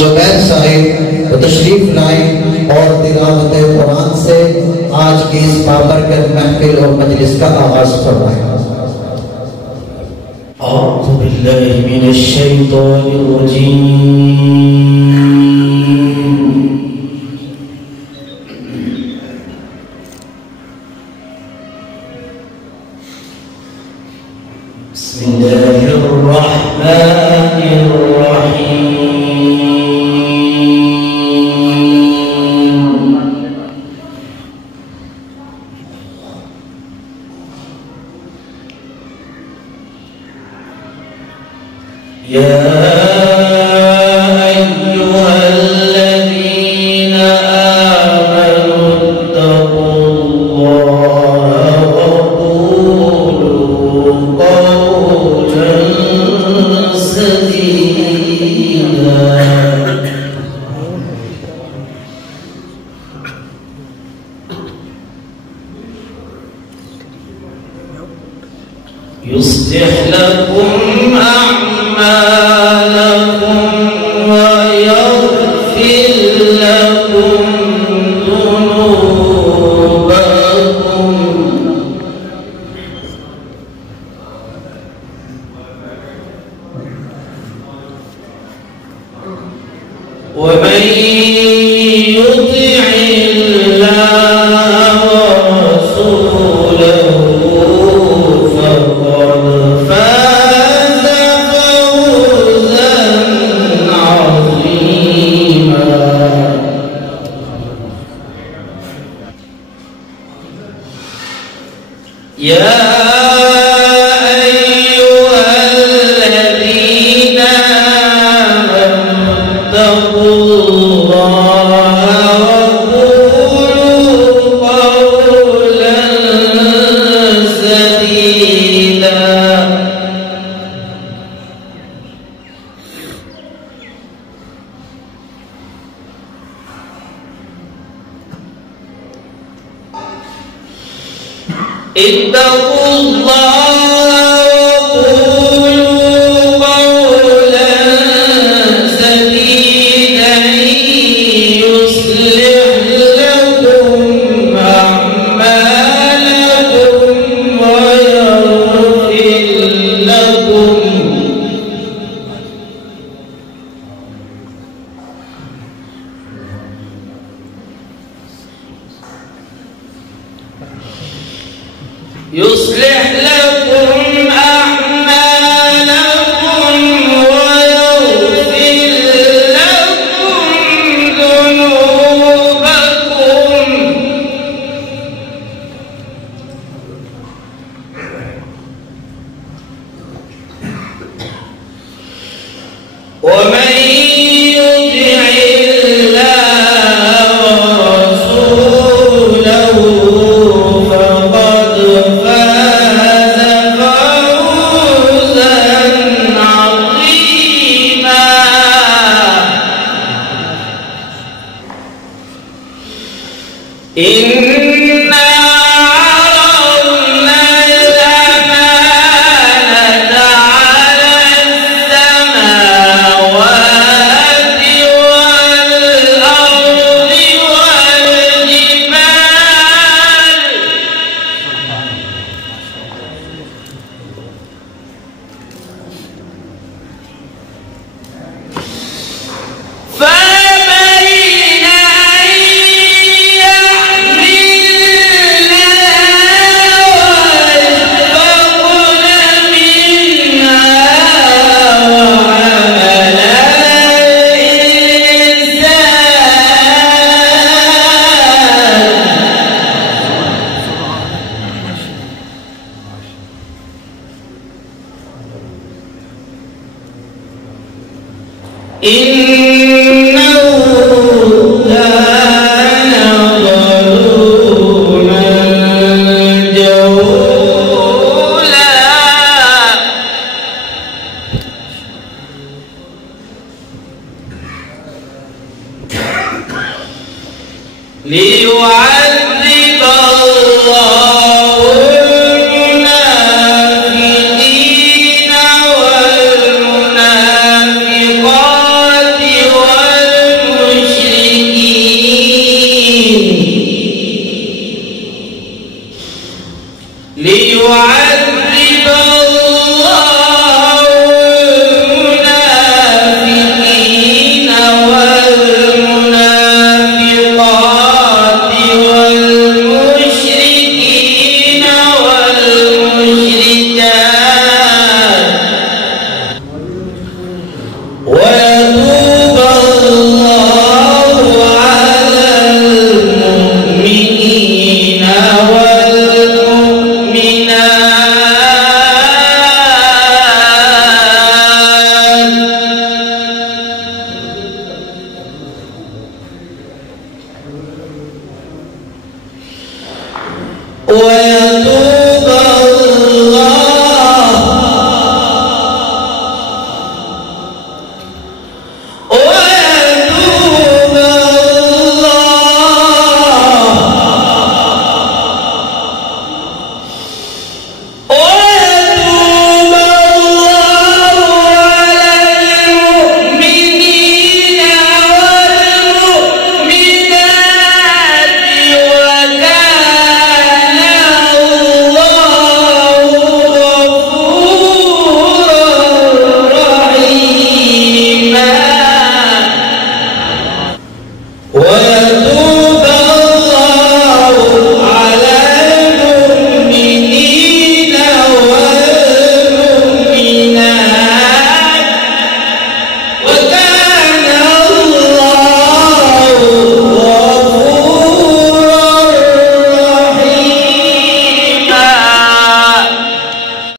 जुबैर साहिब तशरीफ लाए और तिलावत कुरान से आज की इस बाबरकत महफिल और मजलिस का आगाज फरमाएं। अऊज़ु बिल्लाहि मिनश शैतानिर रजीम। बिस्मिल्लाहिर रहमानिर रहीम। या अय्युहल्लज़ीना आमनू इत्तक़ुल्लाहा वक़ूलू क़ौलन सदीदा। युस्लिह लकुम أعمالكم ويغفر لكم ذنوبكم ومن يطع الله ورسوله فقد فاز فوزا عظيما. يا أيها الذين آمنوا اتقوا الله وقولوا قولا سديدا. اتقوا الله وقولوا قولا سديدا يصلح لكم أعمالكم ويغفر لكم يصلح لكم أعمالكم ويغفر لكم ذنوبكم ومن يطع الله ورسوله فقد فاز فوزا عظيما. إنا عرضنا الأمانة على السماوات والأرض والجبال فأبين أن يحملنها وأشفقن منها وحملها الإنسان إنه كان ظلوما جهولا. ليعذب الله